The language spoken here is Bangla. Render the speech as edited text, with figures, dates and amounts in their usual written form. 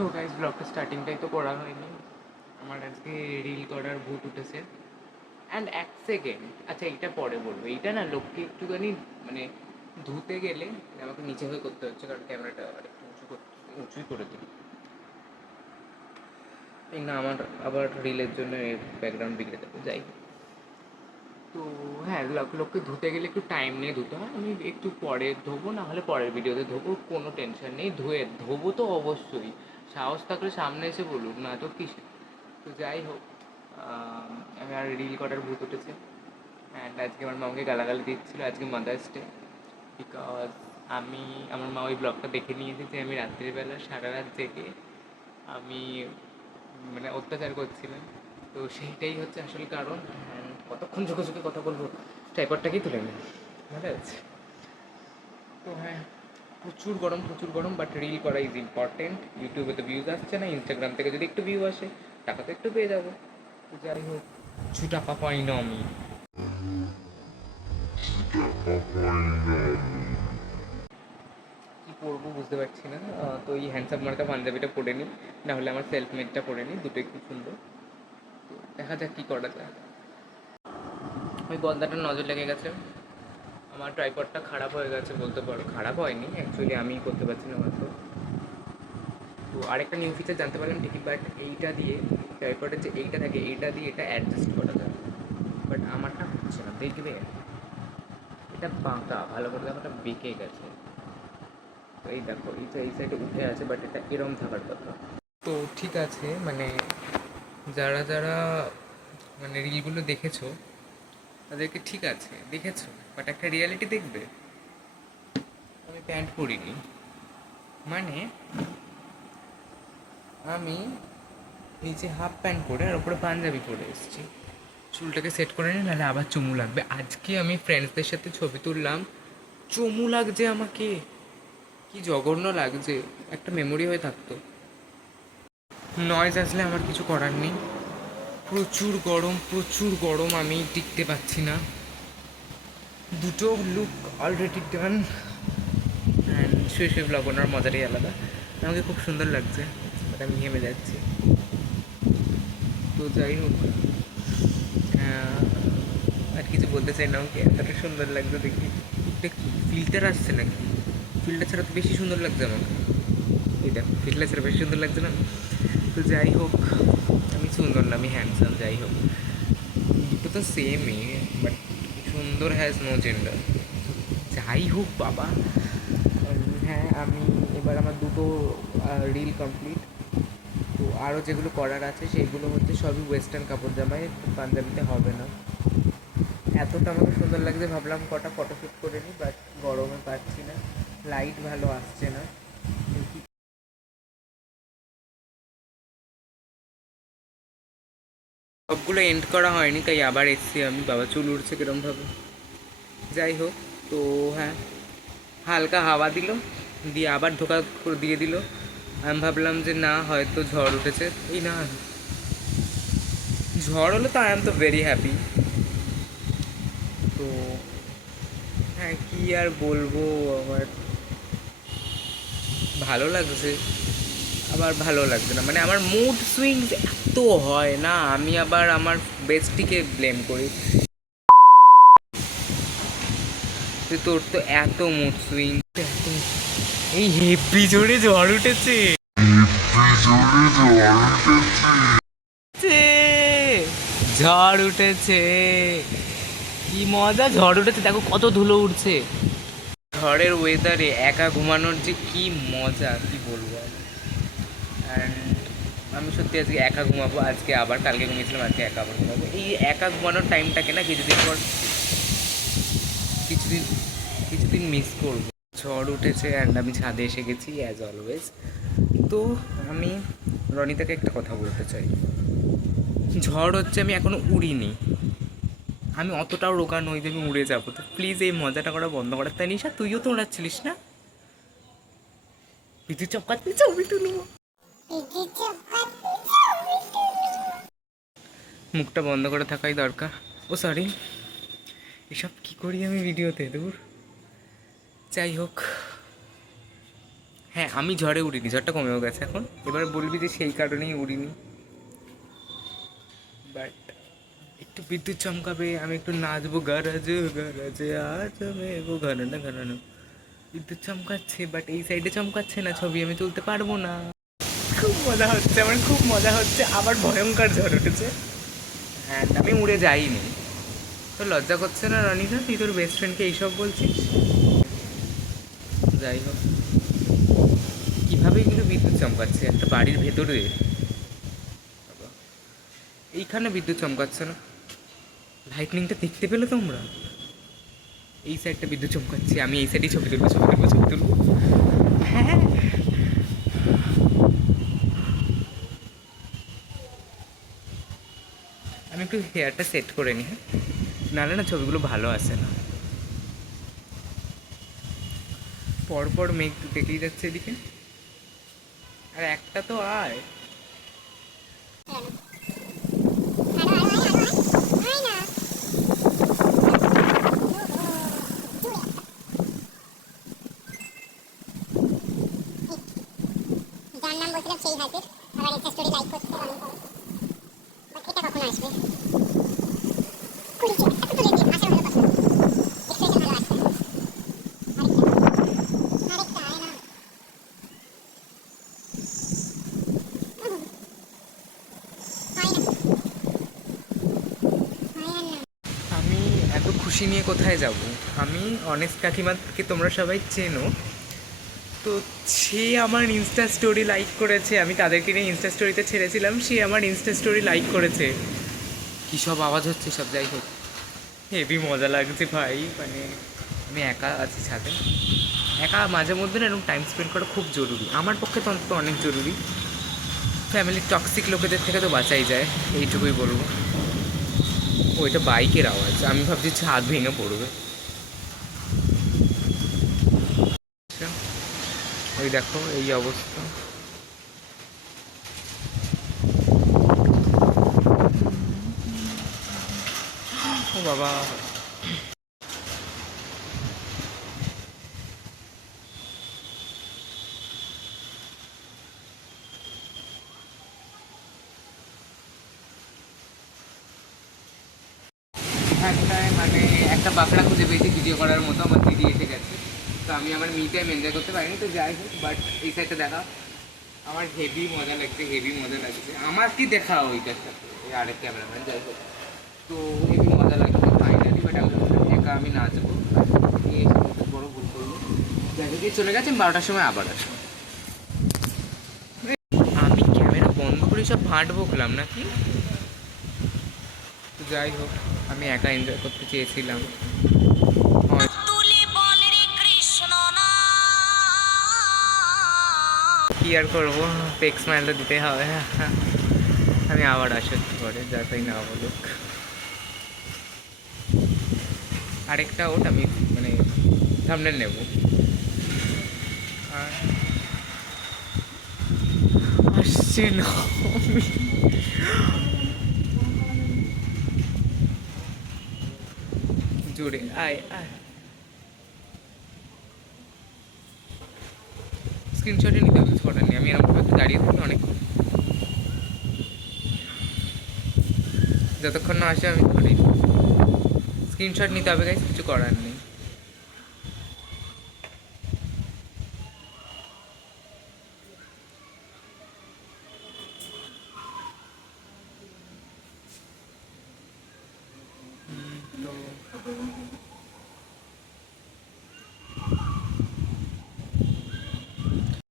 সো গাইস ব্লগটা স্টার্টিংটাই তো করা হয়নি। আমার আজকে রিল করার ভূত উঠেছে। অ্যান্ড এক সেকেন্ড, আচ্ছা এইটা পরে বলবো। এইটা না লোককে একটুখানি মানে ধুতে গেলে আমাকে নিচে হয়ে করতে হচ্ছে, কারণ ক্যামেরাটা একটু উঁচুই করে দিই। এই না আমার আবার রিলের জন্য ব্যাকগ্রাউন্ড বিগড়ে যাবে, যাই হোক। তো হ্যাঁ, লোককে ধুতে গেলে একটু টাইম নিয়ে ধুতে হয়। আমি একটু পরে ধোবো, না হলে পরের ভিডিওতে ধোবো, কোনো টেনশন নেই। ধোবো তো অবশ্যই, সাহস থাকলে সামনে এসে বলুক, না তো কিসে। তো যাই হোক, আমার রিল করার ভূত উঠেছে। অ্যান্ড আজকে আমার মাকে গালাগালি দিচ্ছিলো, আজকে মাদার্স ডে। বিকজ আমার মা ওই ব্লগটা দেখে নিয়েছে যে আমি রাত্রিবেলা সারা রাত জেগে আমি মানে অত্যাচার করছিলাম। তো সেইটাই হচ্ছে আসল কারণ। কতক্ষণ চোখে চোখে কথা বলবো, ট্রাইপডটাকেই তুলে নেই, ভালো আছে। তো হ্যাঁ, প্রচুর গরম, বাট রিল করা ইজ ইম্পর্টেন্ট। ইউটিউবে তো ভিউজ আসছে না, ইনস্টাগ্রাম থেকে যদি একটু ভিউ আসে টাকা তো একটু পেয়ে যাবো। তো যাই হোক, টাকা পাই না আমি। কী পরবো বুঝতে পারছি না। তো এই হ্যান্ডসাম মার্কা পাঞ্জাবিটা পরে নিই, নাহলে আমার সেলফ মেডটা পরে নিই, দুটোই খুব সুন্দর। তো দেখা যাক কী করা যায়। ওই গলদাটার নজর লেগে গেছে, আমার ট্রাইপডটা খারাপ হয়ে গেছে বলতে পারো। খারাপ হয়নি অ্যাকচুয়ালি, আমিই করতে পারছি না হয়তো। তো আরেকটা নিউ ফিচার জানতে পারলাম ঠিকই, বাট এইটা দিয়ে ট্রাইপডের যে এইটা থাকে, এইটা দিয়ে এটা অ্যাডজাস্ট করা যায়। বাট আমারটা হচ্ছে না, দেখবে এটা বাঁকা, ভালো করে দেখো এটা বেঁকে গেছে। তো এই দেখো, এইটা এই সাইডে উঠে আছে, বাট এটা এরম থাকার কথা। তো ঠিক আছে, মানে যারা যারা মানে রিলগুলো দেখেছো তাদেরকে ঠিক আছে দেখেছো, বাট একটা রিয়ালিটি দেখবে। আমি প্যান্ট পরিনি, মানে আমি নিচে হাফ প্যান্ট পরে আর ওপরে পাঞ্জাবি পরে এসেছি। চুলটাকে সেট করে নিই, নাহলে আবার চুমু লাগবে। আজকে আমি ফ্রেন্ডসদের সাথে ছবি তুললাম, চুমু লাগছে আমাকে, কি জঘন্য লাগছে। একটা মেমোরি হয়ে থাকতো। নয়েজ আসলে আমার কিছু করার নেই। প্রচুর গরম, আমি টিকতে পারছি না। দুটো লুক অলরেডি ডান। অ্যান্ড শুয়ে ব্লগ বানানোর মজাটাই আলাদা। আমাকে খুব সুন্দর লাগছে, বাট আমি ঘেমে যাচ্ছি। তো যাই হোক, আর কিছু বলতে চাই না। আমাকে এতটা সুন্দর লাগছে দেখি। একটা ফিল্টার আসছে নাকি, ফিল্টার ছাড়া তো বেশি সুন্দর লাগছে আমাকে। এই দেখো, ফিল্টার ছাড়া বেশি সুন্দর লাগছে না? তো যাই হোক, আমি সুন্দর না, আমি হ্যান্ডসাম। যাই হোক, দুটো তো সেমই, বাট সুন্দর হ্যাজ নো জেন্ডার। যাই হোক বাবা, হ্যাঁ আমি এবার আমার দুটো রিল কমপ্লিট। তো আরও যেগুলো করার আছে সেগুলো হচ্ছে সবই ওয়েস্টার্ন কাপড় জামায়, পাঞ্জাবিতে হবে না। এতটা আমাকে সুন্দর লাগছে, ভাবলাম কটা ফটোশ্যুট করে নিই, বাট গরমে পাচ্ছি না, লাইট ভালো আসছে না। সবগুলো এন্ড করা হয়নি, তাই আবার এসছি আমি। বাবা চুল উঠছে কিরমভাবে। যাই হোক, তো হ্যাঁ, হালকা হাওয়া দিল, দিয়ে আবার ধোকা করে দিয়ে দিল। আমি ভাবলাম যে না হয়তো ঝড় উঠেছে, এই না ঝড় হলে তো আই এম তো ভেরি হ্যাপি। তো হ্যাঁ, কী আর বলবো, আমার ভালো লাগছে আবার ভালো লাগছে না। মানে আমার মুড সুইংস এত হয় না, আমি আবার আমার বেস্টিকে ব্লেম করি যে তোর তো এত মুড সুইং। এত এই হেভি জোরে ঝড় উঠেছে, ঝড় উঠেছে, কি মজা। ঝড় উঠেছে, দেখো কত ধুলো উঠছে। ঝড়ের ওয়েদারে একা ঘুমানোর যে কি মজা, কি বলবো। অ্যান্ড আমি সত্যি আজকে একা ঘুমাবো। আজকে আবার, কালকে ঘুমিয়েছিলাম, আজকে একা আবার ঘুমাবো। এই একা ঘুমানোর টাইমটাকে না কিছুদিন পর কিছুদিন কিছুদিন মিস করবো। ঝড় উঠেছে অ্যান্ড আমি ছাদে এসে গেছি অ্যাজ অলওয়েজ। তো আমি রনিতাকে একটা কথা বলতে চাই। ঝড় হচ্ছে, আমি এখনও উড়িনি, আমি অতটাও রোগা নই যে আমি উড়ে যাবো। তো প্লিজ এই মজাটা করা বন্ধ করার। তাই নিশা, তুইও তো উড়াচ্ছিলিস না? পিছু চপকাচ্ছিস, ছবি তুলবো। মুখটা বন্ধ করে থাকাই দরকার। ও সরি, এসব কী করি আমি ভিডিওতে, দূর। যাই হোক, হ্যাঁ, আমি ঝড়ে উড়িনি, ঝড়টা কমেও গেছে এখন। এবার বলবি যে সেই কারণেই উড়িনি। বাট একটু বিদ্যুৎ চমকাবে, আমি একটু নাচবো, গরজে গরজে আজ মেঘো ঘন ঘন। বিদ্যুৎ চমকাচ্ছে, বাট এই সাইডে চমকাচ্ছে না, ছবি আমি তুলতে পারবো না। খুব মজা হচ্ছে, আমার খুব মজা হচ্ছে। আবার ভয়ঙ্কর ঝড় উঠেছে, অ্যান্ড আমি উড়ে যাইনি। তোর লজ্জা করছে না রনিকা? তুই তোর বেস্ট ফ্রেন্ডকে এইসব বলছিস? যাই হোক, কীভাবে কিন্তু বিদ্যুৎ চমকাচ্ছে একটা বাড়ির ভেতরে। বাবা, এইখানে বিদ্যুৎ চমকাচ্ছে না। লাইটনিংটা দেখতে পেলে তোমরা? এই সাইডটা বিদ্যুৎ চমকাচ্ছে, আমি এই সাইডেই ছবি তুলবো, ছবি তুলবো, ছবি তুলবো। হ্যাঁ, আমি একটু হেয়ারটা সেট করে নিই, হ্যাঁ, নাহলে না ছবিগুলো ভালো আসে না। পরপর মেঘ দেখেই যাচ্ছে এদিকে, আর একটা তো আয়। যার নাম বলছিলাম সেই হাসির আবার ইনস্টা স্টোরি লাইক করছে অনেক ভালো। বাট এটা কখন আসবে? কুড়ি কে একটা তুলে দিন, আশা ভালো কথা, এক্সপ্রেশন ভালো আসছে। আরেকটা আয় না। হয় না, হয় না। আমি এত খুশি নিয়ে কোথায় যাব? আমি অনেস্ট কাকিমাকে তোমরা সবাই চেনো, তো সে আমার ইনস্টা স্টোরি লাইক করেছে। আমি তাদেরকে নিয়ে ইনস্টা স্টোরিতে ছেড়েছিলাম, সে আমার ইনস্টা স্টোরি লাইক করেছে। কী সব আওয়াজ হচ্ছে সব, যাই হোক, হেভি মজা লাগছে ভাই। মানে আমি একা আছি ছাদে, একা মাঝে মধ্যে না এরকম টাইম স্পেন্ড করা খুব জরুরি, আমার পক্ষে তো অন্তত অনেক জরুরি। ফ্যামিলির টক্সিক লোকেদের থেকে তো বাঁচাই যায়, এইটুকুই বলবো। ওইটা বাইকের আওয়াজ, আমি ভাবছি ছাদ ভেঙে পড়বে। ওই দেখো এই অবস্থা। ও বাবা, একটাই মানে একটা বাঁকড়া খুঁজে পেয়েছি ভিডিও করার মতো, আমার দিদি এসে গেছে, তো আমি আমার মি টাইম এনজয় করতে পারিনি। তো যাই হোক, বাট এই সাইডটা দেখা আমার হেভি মজা লাগছে, হেভি মজা লাগছে। আমার কি দেখা ওইটার সাথে ওই আরেক ক্যামেরাম্যান, যাই হোক, তো হেভি মজা লাগছে ফাইনালি। বাট আমি একা আমি নাচবো, এই বড় ভুল করবো। যাই হোক, এই চলে গেছে, আমি 12টার সময় আবার আসবো। আমি ক্যামেরা বন্ধ করে সব ফাঁট বকলাম নাকি? তো যাই হোক, আমি একা এনজয় করতে চেয়েছিলাম। কি আর করবো, ফেক স্মাইল তো দিতে হবে। আমি আবার আসি পরে, যাতেই না বলুক। আরেকটা ওট আমি মানে থাম্বনেল নেব। আর আসছে না, জোরে আয় আয়। স্ক্রিনশটে নিতে হবে, কিছু করার নেই। আমি এরকমভাবে দাঁড়িয়ে থাকি অনেক, যতক্ষণ না আসে আমি ধরি। স্ক্রিনশট নিতে হবে গাইস, কিছু করার নেই। তো